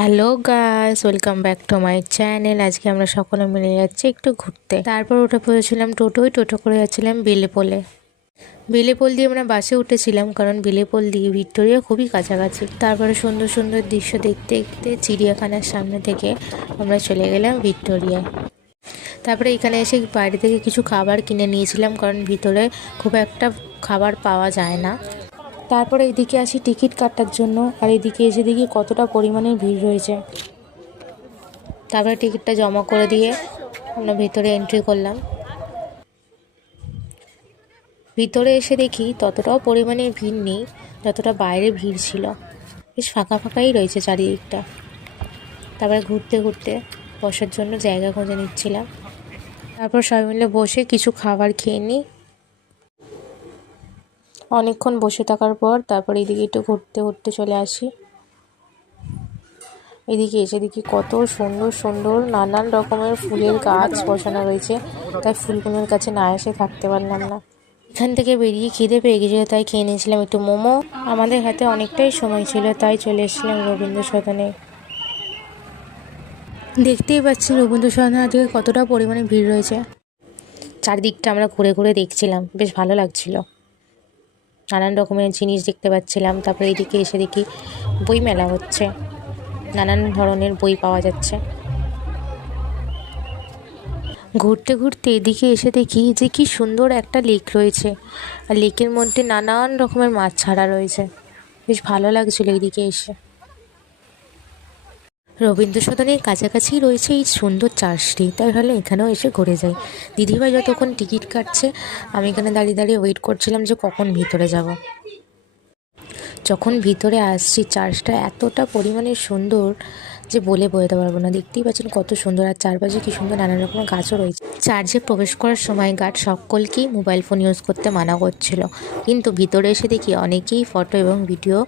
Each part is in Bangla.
Hello guys, welcome back to my channel. আজকে আমরা সকলে মিলে যাচ্ছি একটু ঘুরতে। তারপর উঠে পড়েছিলাম টোটো করে যাচ্ছিলাম বেলেপোলে। বেলেপোল দিয়ে আমরা বাসে উঠেছিলাম, কারণ বেলেপোল দিয়ে ভিক্টোরিয়া খুবই কাছাকাছি। তারপরে সুন্দর সুন্দর দৃশ্য দেখতে দেখতে চিড়িয়াখানার সামনে থেকে আমরা চলে গেলাম ভিক্টোরিয়ায়। তারপরে এখানে এসে বাইরে থেকে কিছু খাবার কিনে নিয়েছিলাম, কারণ ভিতরে খুব একটা খাবার পাওয়া যায় না। তারপরে এদিকে আসি টিকিট কাটার জন্য, আর এদিকে এসে দেখি কতটা পরিমাণে ভিড় রয়েছে। তারপরে টিকিটটা জমা করে দিয়ে আমরা ভিতরে এন্ট্রি করলাম। ভিতরে এসে দেখি ততটাও পরিমাণে ভিড় নেই যতটা বাইরে ভিড় ছিল, বেশ ফাঁকা ফাঁকাই রয়েছে চারিদিকটা। তারপরে ঘুরতে ঘুরতে বসার জন্য জায়গা খুঁজে নিচ্ছিলাম। তারপর সবাই মিলে বসে কিছু খাবার খেয়ে নিই। অনেকক্ষণ বসে থাকার পর তারপর এদিকে একটু ঘুরতে ঘুরতে চলে আসি। এদিকে এসে দেখি কত সুন্দর সুন্দর নানান রকমের ফুলের গাছ বসানো রয়েছে, তাই ফুলগুলোর কাছে না এসে থাকতে পারলাম না। এখান থেকে বেরিয়ে খিদে পেয়ে গেছিলো, তাই খেয়ে নিয়েছিলাম একটু মোমো। আমাদের হাতে অনেকটাই সময় ছিল, তাই চলে এসেছিলাম রবীন্দ্র সদনে। দেখতেই পাচ্ছি রবীন্দ্র সদনে আজকে কতটা পরিমাণে ভিড় রয়েছে। চারদিকটা আমরা ঘুরে ঘুরে দেখছিলাম, বেশ ভালো লাগছিল। নানান রকমের জিনিস দেখতে পাচ্ছিলাম। তারপরে এদিকে এসে দেখি বই মেলা হচ্ছে, নানান ধরনের বই পাওয়া যাচ্ছে। ঘুরতে ঘুরতে এদিকে এসে দেখি যে কি সুন্দর একটা লেক রয়েছে, আর লেকের মধ্যে নানান রকমের মাছ ছাড়া রয়েছে, বেশ ভালো লাগছিল এদিকে এসে। রবীন্দ্র সদনের কাছাকাছি রয়েছে এই সুন্দর চার্চটি, তাই ভাবলাম এখানেও এসে ঘুরে যাই। দিদিভাই যতক্ষণ টিকিট কাটছে, আমি এখানে দাঁড়িয়ে দাঁড়িয়ে ওয়েট করছিলাম যে কখন ভিতরে যাব। যখন ভিতরে আসছি, চার্চটা এতটা পরিমাণে সুন্দর যে বলে বোঝাতে পারবো না। দেখতেই পাচ্ছেন কত সুন্দর, আর চারপাশে কি সুন্দর নানান রকমের গাছও রয়েছে। চার্চে প্রবেশ করার সময় গার্ড সকলকেই মোবাইল ফোন ইউজ করতে মানা করছিল, কিন্তু ভিতরে এসে দেখি অনেকেই ফটো এবং ভিডিও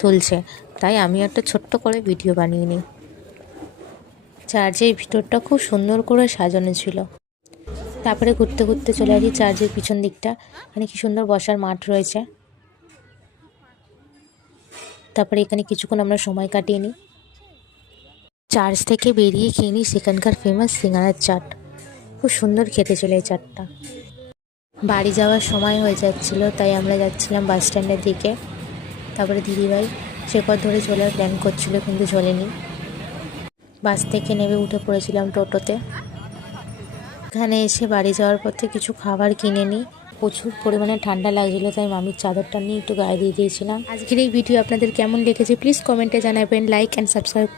তুলছে, তাই আমি একটা ছোট্ট করে ভিডিও বানিয়ে নিই। চার্চের ভিতরটা খুব সুন্দর করে সাজানো ছিল। তারপরে ঘুরতে ঘুরতে চলে আসি চার্চের পিছন দিকটা, এখানে কি সুন্দর বসার মাঠ রয়েছে। তারপরে এখানে কিছুক্ষণ আমরা সময় কাটিয়ে নিই। চার্চ থেকে বেরিয়ে খেয়ে নিই সেখানকার ফেমাস সিঙ্গারার চাট। খুব সুন্দর খেতে ছিল এই চাটটা। বাড়ি যাওয়ার সময় হয়ে যাচ্ছিল, তাই আমরা যাচ্ছিলাম বাস স্ট্যান্ডের দিকে। তারপরে দিদিভাই শেকড় ধরে চলার প্ল্যান করছিল, কিন্তু চলেনি। বাস থেকে নেমে উঠে পড়েছিলাম টোটোতে। এখানে এসে বাড়ি যাওয়ার পথে কিছু খাবার কিনে নিই। প্রচুর পরিমাণে ঠান্ডা লাগছিলো, তাই মামির চাদরটা নিয়ে একটু গায়ে দিয়ে দিয়েছিলাম। আজকের এই ভিডিও আপনাদের কেমন লেগেছে প্লিজ কমেন্টে জানাবেন। Like and subscribe